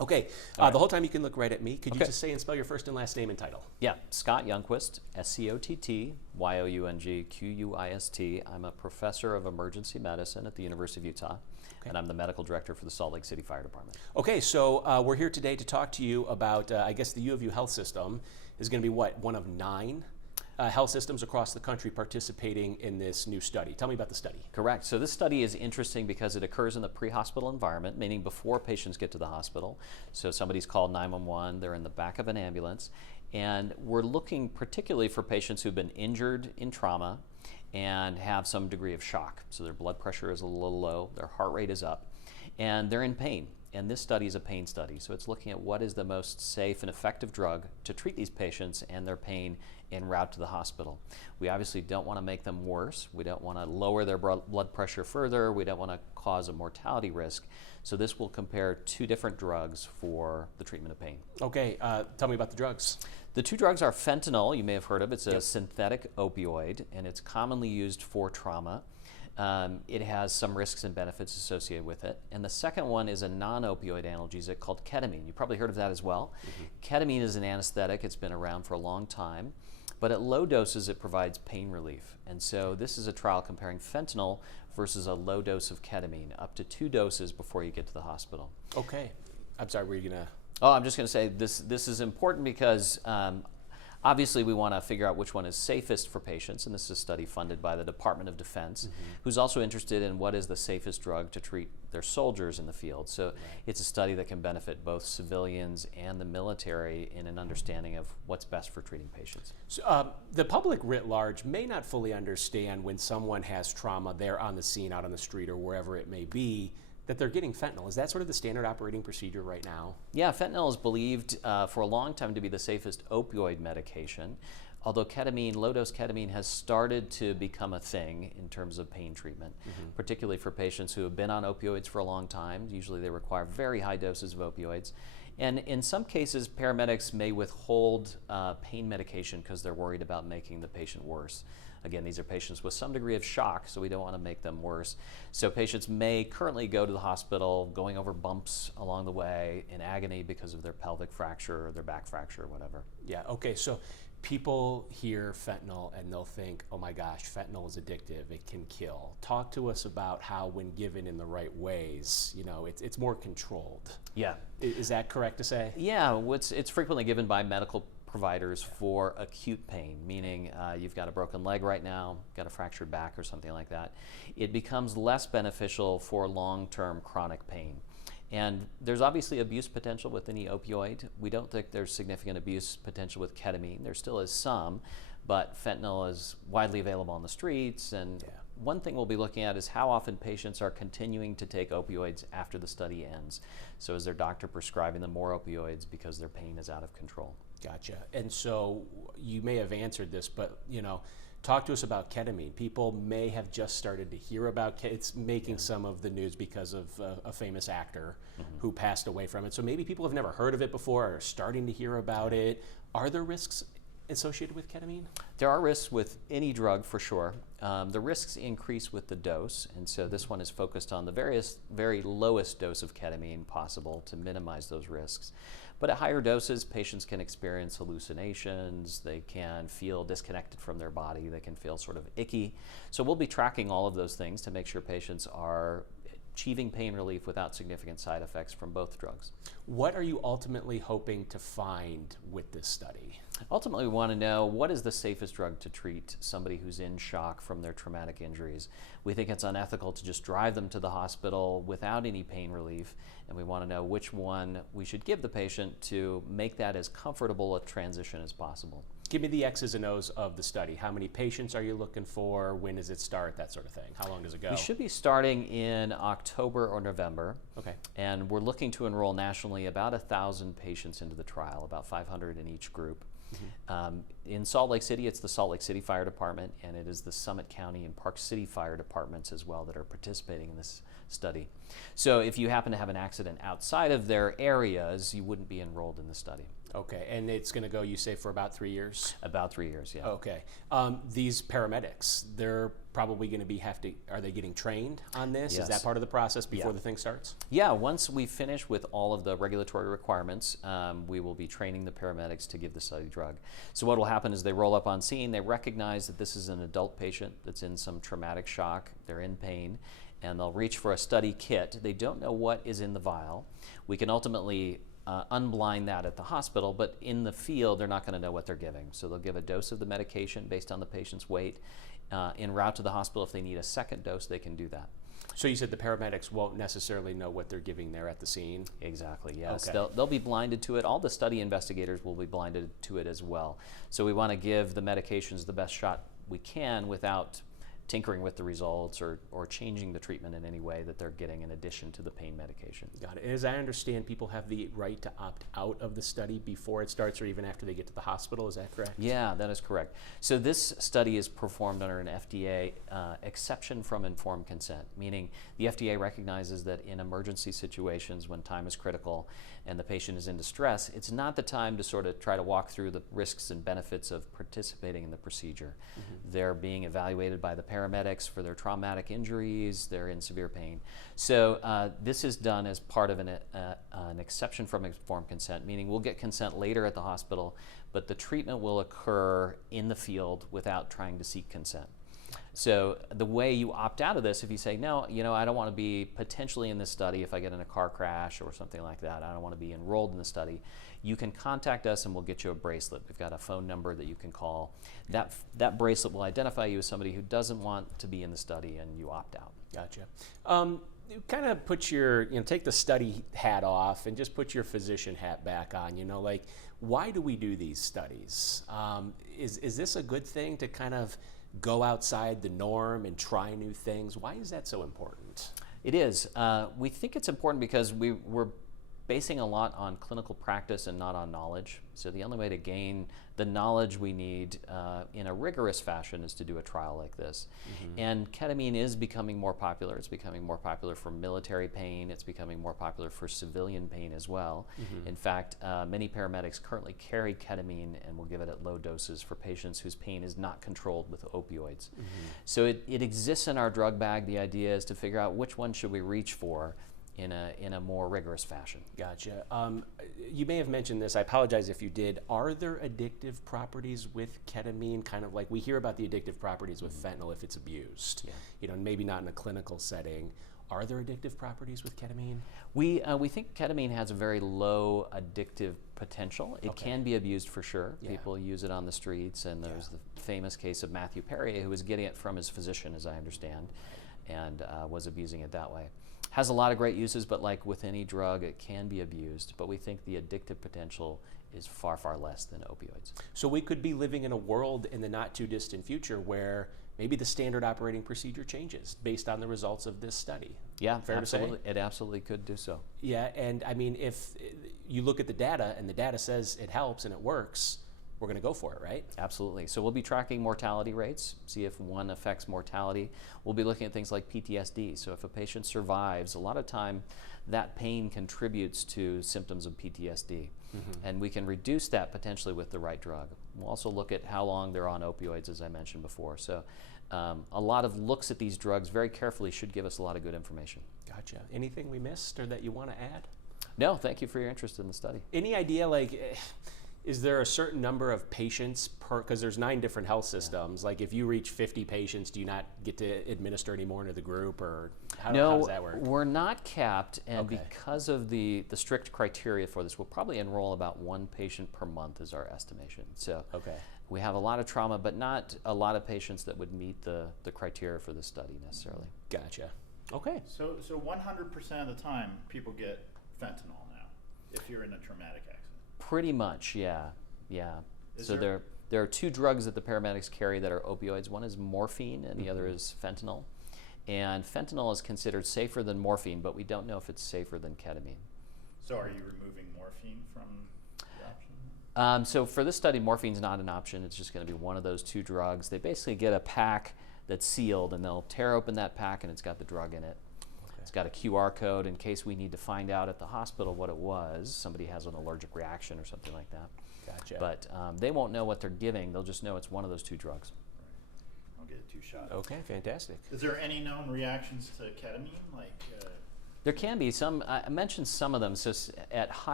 Okay, Right. the whole time you can look right at me. Could you Okay. just say and spell your first and last name and title? Yeah, Scott Youngquist, SCOTTYOUNGQUIST. I'm a professor of emergency medicine at the University of Utah, and I'm the medical director for the Salt Lake City Fire Department. Okay, so we're here today to talk to you about, I guess the U of U health system is going to be what, one of 9 health systems across the country participating in this new study. Tell me about the study. Correct. So this study is interesting because it occurs in the pre-hospital environment, meaning before patients get to the hospital. So somebody's called 911, they're in the back of an ambulance, and we're looking particularly for patients who've been injured in trauma and have some degree of shock. So their blood pressure is a little low, their heart rate is up, and they're in pain. And this study is a pain study. So it's looking at what is the most safe and effective drug to treat these patients and their pain en route to the hospital. We obviously don't want to make them worse. We don't want to lower their blood pressure further. We don't want to cause a mortality risk. So this will compare 2 different drugs for the treatment of pain. Okay, tell me about the drugs. The 2 drugs are fentanyl, you may have heard of. It's a synthetic opioid, and it's commonly used for trauma. It has some risks and benefits associated with it. And the second one is a non-opioid analgesic called ketamine. You've probably heard of that as well. Ketamine is an anesthetic. It's been around for a long time. But at low doses, it provides pain relief. And so this is a trial comparing fentanyl versus a low dose of ketamine, up to 2 doses before you get to the hospital. Okay. I'm sorry, were you going to... Oh, I'm just going to say this is important because obviously we want to figure out which one is safest for patients, and this is a study funded by the Department of Defense, who's also interested in what is the safest drug to treat their soldiers in the field. So it's a study that can benefit both civilians and the military in an understanding of what's best for treating patients. So, the public writ large may not fully understand when someone has trauma, they're on the scene, out on the street, or wherever it may be, that they're getting fentanyl. Is that sort of the standard operating procedure right now? Yeah, fentanyl is believed for a long time to be the safest opioid medication, although ketamine, low-dose ketamine, has started to become a thing in terms of pain treatment, particularly for patients who have been on opioids for a long time. Usually they require very high doses of opioids. And in some cases, paramedics may withhold pain medication because they're worried about making the patient worse. Again, these are patients with some degree of shock, so we don't want to make them worse. So patients may currently go to the hospital going over bumps along the way in agony because of their pelvic fracture or their back fracture or whatever. Yeah, okay, so people hear fentanyl and they'll think, oh my gosh, fentanyl is addictive, it can kill. Talk to us about how, when given in the right ways, you know, it's more controlled. Yeah. Is that correct to say? Yeah, it's frequently given by medical providers for acute pain, meaning you've got a broken leg right now, got a fractured back or something like that. It becomes less beneficial for long-term chronic pain. And there's obviously abuse potential with any opioid. We don't think there's significant abuse potential with ketamine. There still is some, but fentanyl is widely available on the streets. And one thing we'll be looking at is how often patients are continuing to take opioids after the study ends. So is their doctor prescribing them more opioids because their pain is out of control? Gotcha. And so you may have answered this, but you know, talk to us about ketamine. People may have just started to hear about it's making some of the news because of a famous actor who passed away from it. So maybe people have never heard of it before or are starting to hear about it. Are there risks associated with ketamine? There are risks with any drug for sure. The risks increase with the dose, and so this one is focused on the very lowest dose of ketamine possible to minimize those risks. But at higher doses, patients can experience hallucinations, they can feel disconnected from their body, they can feel sort of icky. So we'll be tracking all of those things to make sure patients are achieving pain relief without significant side effects from both drugs. What are you ultimately hoping to find with this study? Ultimately, we want to know what is the safest drug to treat somebody who's in shock from their traumatic injuries. We think it's unethical to just drive them to the hospital without any pain relief, and we want to know which one we should give the patient to make that as comfortable a transition as possible. Give me the X's and O's of the study. How many patients are you looking for? When does it start? That sort of thing. How long does it go? We should be starting in October or November. Okay. And we're looking to enroll nationally about 1,000 patients into the trial, about 500 in each group. In Salt Lake City, it's the Salt Lake City Fire Department, and it is the Summit County and Park City Fire Departments as well that are participating in this study. So if you happen to have an accident outside of their areas, you wouldn't be enrolled in the study. Okay, and it's going to go, you say, for about 3 years? About 3 years, yeah. Okay. These paramedics, they're probably going to be are they getting trained on this? Yes. Is that part of the process before Yeah. the thing starts? Yeah, once we finish with all of the regulatory requirements, we will be training the paramedics to give the study drug. So what will happen is they roll up on scene, they recognize that this is an adult patient that's in some traumatic shock, they're in pain, and they'll reach for a study kit. They don't know what is in the vial. We can ultimately unblind that at the hospital, but in the field, they're not going to know what they're giving. So they'll give a dose of the medication based on the patient's weight. En route to the hospital, if they need a second dose, they can do that. So you said the paramedics won't necessarily know what they're giving there at the scene? Exactly, yes. Okay. They'll be blinded to it. All the study investigators will be blinded to it as well. So we want to give the medications the best shot we can without tinkering with the results or changing the treatment in any way that they're getting in addition to the pain medication. Got it. As I understand, people have the right to opt out of the study before it starts or even after they get to the hospital. Is that correct? Yeah, that is correct. So this study is performed under an FDA exception from informed consent, meaning the FDA recognizes that in emergency situations when time is critical and the patient is in distress, it's not the time to sort of try to walk through the risks and benefits of participating in the procedure. Mm-hmm. They're being evaluated by the paramedics for their traumatic injuries, they're in severe pain. So this is done as part of an exception from informed consent, meaning we'll get consent later at the hospital, but the treatment will occur in the field without trying to seek consent. So the way you opt out of this, if you say, no, I don't want to be potentially in this study if I get in a car crash or something like that, I don't want to be enrolled in the study, you can contact us and we'll get you a bracelet. We've got a phone number that you can call. That bracelet will identify you as somebody who doesn't want to be in the study and you opt out. Gotcha. Kind of put your, take the study hat off and just put your physician hat back on, like, why do we do these studies? Is this a good thing to kind of go outside the norm and try new things? Why is that so important? It is. We think it's important because we're basing a lot on clinical practice and not on knowledge. So the only way to gain the knowledge we need in a rigorous fashion is to do a trial like this. Mm-hmm. And ketamine is becoming more popular. It's becoming more popular for military pain. It's becoming more popular for civilian pain as well. Mm-hmm. In fact, many paramedics currently carry ketamine and will give it at low doses for patients whose pain is not controlled with opioids. Mm-hmm. So it exists in our drug bag. The idea is to figure out which one should we reach for in a more rigorous fashion. Gotcha. You may have mentioned this. I apologize if you did. Are there addictive properties with ketamine? Kind of like we hear about the addictive properties with fentanyl if it's abused. Yeah. Maybe not in a clinical setting. Are there addictive properties with ketamine? We think ketamine has a very low addictive potential. It can be abused for sure. Yeah. People use it on the streets, and there's the famous case of Matthew Perry, who was getting it from his physician, as I understand, and was abusing it that way. Has a lot of great uses, but like with any drug, it can be abused. But we think the addictive potential is far, far less than opioids. So we could be living in a world in the not too distant future where maybe the standard operating procedure changes based on the results of this study. Yeah, fair absolutely. to say? It absolutely could do so. Yeah, and I mean, if you look at the data and the data says it helps and it works, we're going to go for it, right? Absolutely. So we'll be tracking mortality rates, see if one affects mortality. We'll be looking at things like PTSD. So if a patient survives, a lot of time that pain contributes to symptoms of PTSD. Mm-hmm. And we can reduce that potentially with the right drug. We'll also look at how long they're on opioids, as I mentioned before. So a lot of looks at these drugs very carefully should give us a lot of good information. Gotcha. Anything we missed or that you want to add? No, thank you for your interest in the study. Any idea, like, is there a certain number of patients per, because there's 9 different health systems, like if you reach 50 patients, do you not get to administer any more into the group, or how does that work? We're not capped, and because of the strict criteria for this, we'll probably enroll about 1 patient per month is our estimation. So we have a lot of trauma, but not a lot of patients that would meet the criteria for this study necessarily. Gotcha. Okay. So 100% of the time, people get fentanyl now, if you're in a traumatic accident. Pretty much, yeah. So there are 2 drugs that the paramedics carry that are opioids. One is morphine and the other is fentanyl. And fentanyl is considered safer than morphine, but we don't know if it's safer than ketamine. So are you removing morphine from the option? So for this study, morphine's not an option. It's just going to be one of those 2 drugs. They basically get a pack that's sealed, and they'll tear open that pack, and it's got the drug in it. It's got a QR code in case we need to find out at the hospital what it was. Somebody has an allergic reaction or something like that. Gotcha. But they won't know what they're giving. They'll just know it's one of those 2 drugs. I'll get a 2-shot. Okay, fantastic. Is there any known reactions to ketamine? Like, There can be some. I mentioned some of them. So at high